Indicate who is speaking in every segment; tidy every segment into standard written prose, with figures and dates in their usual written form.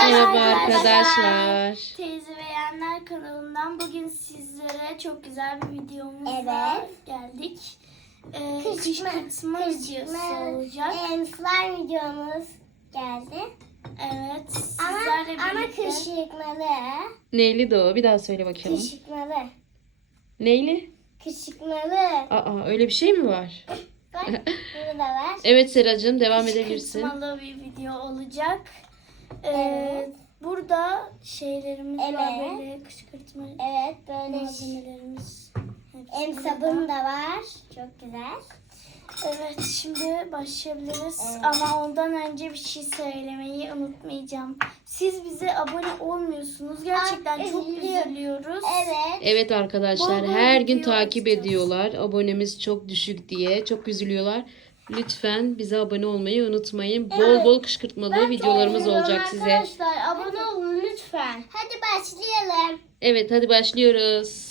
Speaker 1: Merhaba arkadaşlar.
Speaker 2: Teyze ve Yeğenler kanalından bugün sizlere çok güzel bir videomuzla geldik. Kışkırtma videosu olacak.
Speaker 3: Slime videomuz geldi.
Speaker 2: Evet. Sizlerle
Speaker 3: Ama
Speaker 2: birlikte.
Speaker 3: kışkırtmalı.
Speaker 1: Neyli de o? Bir daha söyle bakalım.
Speaker 3: Kışkırtmalı.
Speaker 1: Neyli?
Speaker 3: Kışkırtmalı.
Speaker 1: Aa, öyle bir şey mi var?
Speaker 3: Bak burada var.
Speaker 1: Evet Seracığım, devam edebilirsin.
Speaker 2: Kışkırtmalı bir video olacak.
Speaker 3: Evet.
Speaker 2: Burada şeylerimiz var
Speaker 3: Evet.
Speaker 2: böyle kışkırtma
Speaker 3: Evet böyle
Speaker 2: malzemelerimiz. Hepsi
Speaker 3: em
Speaker 2: burada.
Speaker 3: sabun da var. Çok güzel.
Speaker 2: Evet, şimdi başlayabiliriz. Ama ondan önce bir şey söylemeyi unutmayacağım. Siz bize abone olmuyorsunuz. Gerçekten çok üzülüyoruz.
Speaker 3: Evet.
Speaker 1: Evet arkadaşlar,
Speaker 2: Bol bol
Speaker 1: her gün
Speaker 2: video
Speaker 1: takip
Speaker 2: atacağız.
Speaker 1: ediyorlar. Abonemiz çok düşük diye. Çok üzülüyorlar. Lütfen bize abone olmayı unutmayın. Bol bol kışkırtmalı videolarımız olacak size.
Speaker 2: Arkadaşlar abone olun lütfen.
Speaker 3: Hadi başlayalım.
Speaker 1: Evet, hadi başlıyoruz.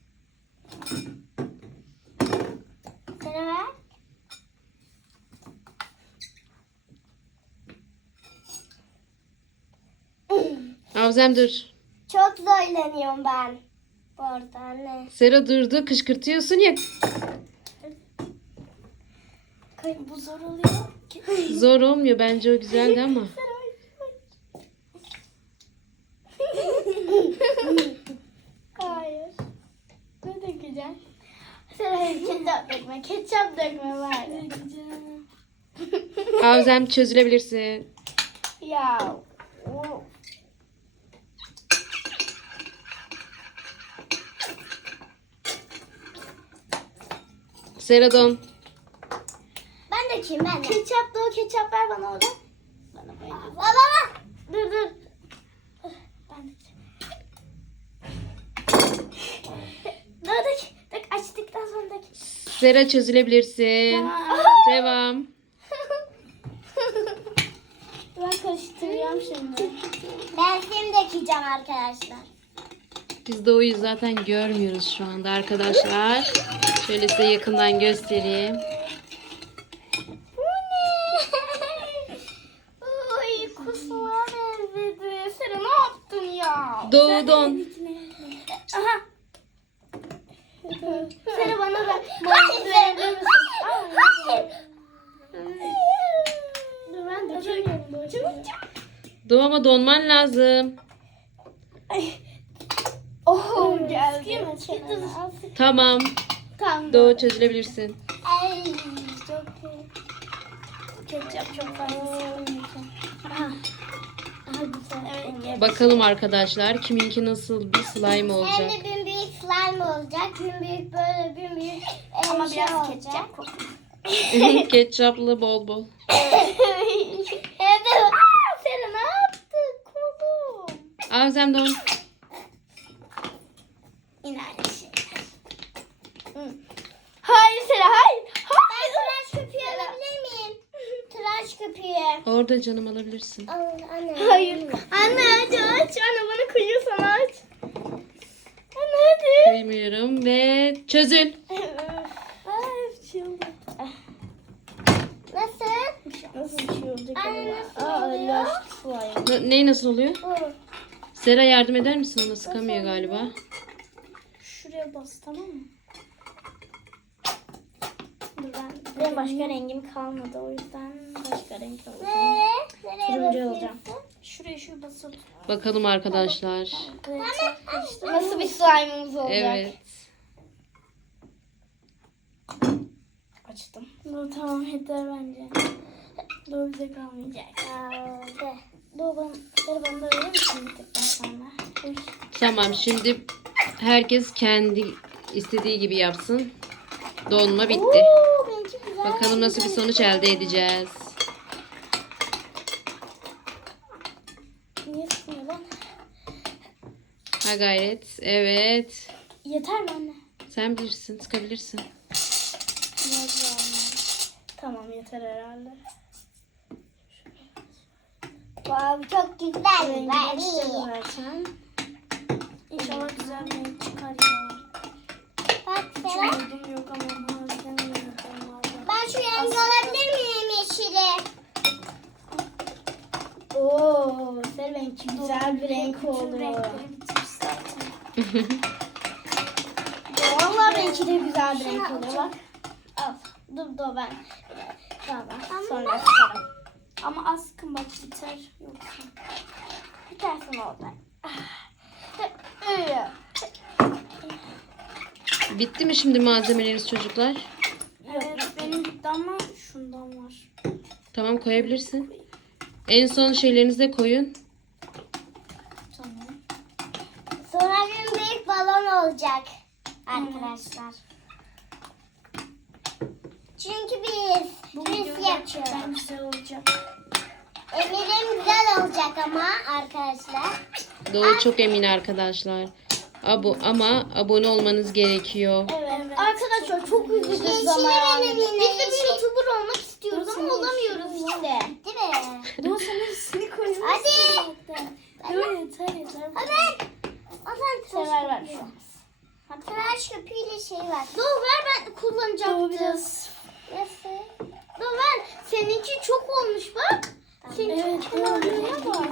Speaker 3: Sana ver.
Speaker 1: Avzem dur.
Speaker 3: Çok zorlanıyorum ben. Bu arada anne.
Speaker 1: Sera durdu, kışkırtıyorsun ya.
Speaker 2: Bu zor oluyor.
Speaker 1: Zor olmuyor, bence o güzeldi ama.
Speaker 2: Hayır. Ne dökeceğim? Sen hayır ketçap dökme. Ketçap dökme var.
Speaker 1: Avzem, çözülebilirsin.
Speaker 2: Ya. o-
Speaker 1: Sera don.
Speaker 3: Ben dökeyim ben de.
Speaker 2: Ketçap da o ketçap ver bana orada. Bana bayılıyorum.
Speaker 3: Baba.
Speaker 2: Dur dur. Ben de. Dur dök. Dök açtıktan sonra dök.
Speaker 1: Sera, çözülebilirsin.
Speaker 2: Tamam.
Speaker 1: Devam.
Speaker 2: Ben karıştırıyorum şimdi.
Speaker 3: Ben şimdi dökeceğim arkadaşlar.
Speaker 1: Biz Doğu'yu zaten görmüyoruz şu anda arkadaşlar. Şöyle size yakından göstereyim.
Speaker 3: Bu ne?
Speaker 2: Ay kusma benzedi. Sen ne yaptın ya?
Speaker 1: Doğu don.
Speaker 2: Aha. Seni bana ver.
Speaker 3: Hayır.
Speaker 2: Verebilir misin?
Speaker 3: Hayır.
Speaker 2: Dur ben dökemiyorum.
Speaker 1: Doğu, ama donman lazım.
Speaker 2: Oh geldi.
Speaker 1: Tamam.
Speaker 2: Tamam.
Speaker 1: Doğu, çözülebilirsin.
Speaker 3: Ay.
Speaker 2: Çok iyi. Ketçap çok fazla sevmiyorum. Aha. Aha güzel. Evet.
Speaker 1: Bakalım arkadaşlar, kiminki nasıl bir slime olacak.
Speaker 3: Hem de bin büyük slime olacak. Bin büyük böyle bin büyük
Speaker 2: Ama
Speaker 3: şey
Speaker 2: biraz
Speaker 3: olacak.
Speaker 2: ketçap kokuyor.
Speaker 1: Ketçaplı bol bol.
Speaker 3: Evet.
Speaker 2: Sen ne yaptın kolum?
Speaker 1: Avzem don.
Speaker 2: Yine aynı şey. Hayır Sera hayır.
Speaker 3: Ben tıraş köpüğü alabilir miyim? Tıraş köpüğü.
Speaker 1: Orada canım, alabilirsin.
Speaker 3: Al anne.
Speaker 2: Hayır. Anne hadi aç. Anne bana kıyıyorsan aç. Anne hadi.
Speaker 1: Kıymıyorum ve çözül.
Speaker 2: Ay bir şey oldu.
Speaker 3: Nasıl?
Speaker 2: Nasıl bir şey olacak?
Speaker 3: Anne nasıl
Speaker 2: Aa,
Speaker 3: oluyor?
Speaker 2: yaş slime.
Speaker 1: Ney nasıl oluyor?
Speaker 3: Bu.
Speaker 1: Sera, yardım eder misin? Ona sıkamıyor galiba.
Speaker 2: Şuraya bas tamam mı? Dur benim başka rengim kalmadı o yüzden başka renk alacağım.
Speaker 3: Nereye
Speaker 2: Turuncu
Speaker 3: basıyorsun?
Speaker 2: alacağım. Şuraya şu basıp.
Speaker 1: Bakalım arkadaşlar.
Speaker 2: Nasıl bir slime'ımız olacak?
Speaker 1: Evet.
Speaker 2: Açtım. Dur tamam yeter bence. Dur bize kalmayacak.
Speaker 3: Aldı.
Speaker 2: Dur bana da verir misin bittikten sonra? Uy.
Speaker 1: Tamam, şimdi herkes kendi istediği gibi yapsın. Donma bitti.
Speaker 3: Oo, benimki güzel.
Speaker 1: Bakalım nasıl bir sonuç elde edeceğiz.
Speaker 2: Niye sıkmıyor lan?
Speaker 1: Ha gayret. Evet.
Speaker 2: Yeter mi anne?
Speaker 1: Sen bilirsin. Sıkabilirsin.
Speaker 2: Biraz daha anne. Tamam yeter herhalde.
Speaker 3: Wow, çok güzel.
Speaker 2: Rengi
Speaker 3: Ben
Speaker 2: geçti
Speaker 3: iyi.
Speaker 2: zaten. İnşallah güzel bir renk çıkar ya.
Speaker 3: Bak
Speaker 2: Hiç
Speaker 3: Sera.
Speaker 2: umudum yok ama harbiden umudum var.
Speaker 3: Ben şu rengi alabilir miyim yeşili?
Speaker 2: Oo, Sera ben
Speaker 3: Benimki güzel bir renk
Speaker 2: Bütün
Speaker 3: oldu.
Speaker 2: renkleri bitmiş zaten.
Speaker 3: Vallahi benimki de güzel bir renk oluyor bak. Al. Dur ben. Sonra sıkarım.
Speaker 2: Ama az sıkın bak biter. Yoksa.
Speaker 3: Bir tanesini orada. Öyle.
Speaker 1: Bitti mi şimdi malzemeleriniz çocuklar?
Speaker 2: Evet benim bitti ama şundan var.
Speaker 1: Tamam, koyabilirsin. En son şeylerinizi de koyun.
Speaker 2: Tamam.
Speaker 3: Sonra bir büyük balon olacak arkadaşlar. Çünkü
Speaker 2: Bu
Speaker 3: biz
Speaker 2: video
Speaker 3: yapıyoruz.
Speaker 2: gerçekten güzel olacak.
Speaker 3: Eminim güzel olacak ama arkadaşlar.
Speaker 1: Doğu çok emin arkadaşlar. Ama abone olmanız gerekiyor.
Speaker 2: Evet.
Speaker 3: Arkadaşlar çok üzüldük ama yani. Biz de bir YouTuber olmak istiyoruz ama
Speaker 2: Dur,
Speaker 3: olamıyoruz işte. Değil mi?
Speaker 2: Dur sen hepsini koymuş.
Speaker 3: Hadi.
Speaker 2: Dur yeter.
Speaker 3: Hadi. O sen tıraş ver şu an. Tıraş köpüğüyle şey var. Dur ver ben kullanacaktım.
Speaker 2: Dur biraz.
Speaker 3: Nasıl? Dur ver. Seninki çok olmuş bak. Senin
Speaker 2: Evet
Speaker 3: çok
Speaker 2: doğru.
Speaker 3: kenarlarına bak.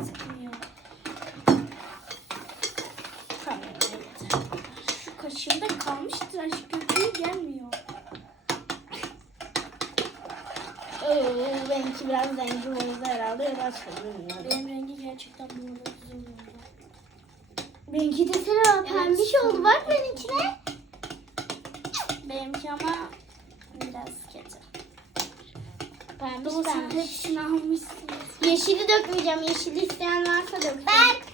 Speaker 2: Tamam yeter. Şu kaşığımda kalmış tıraş köpüğü gelmiyor.
Speaker 3: Benimki biraz rengi oldu herhalde. Ya başka bilmiyorum.
Speaker 2: Benim rengi gerçekten bu arada güzel oldu.
Speaker 3: Benimki de sana pembiş oldu. Bak benimkine.
Speaker 2: Benimki ama biraz kötü.
Speaker 3: Pembiş
Speaker 2: Dur sen
Speaker 3: pembiş.
Speaker 2: hepsini almışsın.
Speaker 3: Yeşili dökmeyeceğim. Yeşili isteyen varsa dök.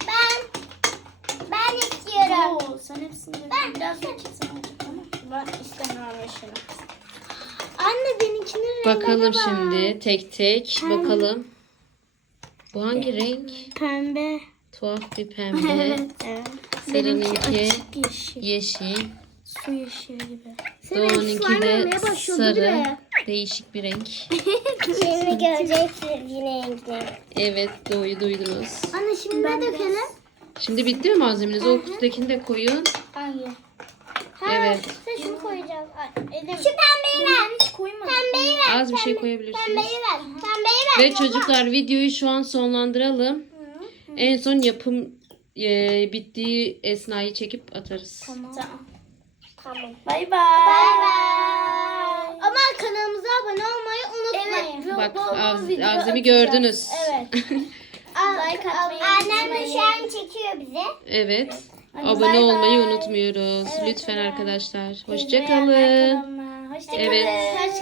Speaker 3: Ben istiyorum.
Speaker 2: Oo, sen hepsini dökün. Biraz dökülsen olacak ama.
Speaker 3: Ben istemiyorum yeşili. Anne benimkinin rengine
Speaker 1: Bakalım
Speaker 3: bak.
Speaker 1: şimdi tek tek bakalım. Bu hangi renk?
Speaker 3: Pembe.
Speaker 1: Tuhaf bir pembe.
Speaker 3: Evet.
Speaker 1: Sarı'nınki
Speaker 2: Açık yeşil.
Speaker 1: yeşil.
Speaker 2: Su yeşili gibi.
Speaker 1: Doğu'nunki de sarı. Değişik bir renk.
Speaker 3: Şimdi göreceksin yine renkli.
Speaker 1: Evet, Doğu'yu duydunuz.
Speaker 3: Anne şimdi ne dökelim?
Speaker 1: Şimdi bitti mi malzemeniz? O kutudakini de koyun.
Speaker 3: Hangi?
Speaker 1: Evet.
Speaker 3: Sen şunu koyacağız. Şu pembeyi ver.
Speaker 2: Hiç koymadım.
Speaker 3: Pembeyi ver.
Speaker 1: Az bir şey koyabilirsiniz.
Speaker 3: Pembeyi ver. Pembeyi ver.
Speaker 1: Ve çocuklar videoyu şu an sonlandıralım. En son yapım bittiği esnayı çekip atarız.
Speaker 2: Tamam.
Speaker 3: Tamam.
Speaker 2: Bay bay.
Speaker 3: Bay bay. Ama kanalımıza abone olmayı unutmayın.
Speaker 2: Evet.
Speaker 1: Bak
Speaker 2: bol bol video
Speaker 1: Azem'i
Speaker 2: atacağız.
Speaker 1: gördünüz.
Speaker 3: Evet.
Speaker 2: Like atmayı
Speaker 3: Annem de
Speaker 2: unutmayın.
Speaker 3: şu an çekiyor bize.
Speaker 1: Evet.
Speaker 2: Hadi
Speaker 1: Abone
Speaker 2: bay
Speaker 1: olmayı
Speaker 2: bay.
Speaker 1: unutmuyoruz.
Speaker 2: Evet,
Speaker 1: Lütfen
Speaker 2: bay bay.
Speaker 1: arkadaşlar.
Speaker 2: İzleyenler
Speaker 1: Hoşçakalın.
Speaker 2: kanalıma. Hoşçakalın.
Speaker 1: Evet.
Speaker 3: Hoşçakalın.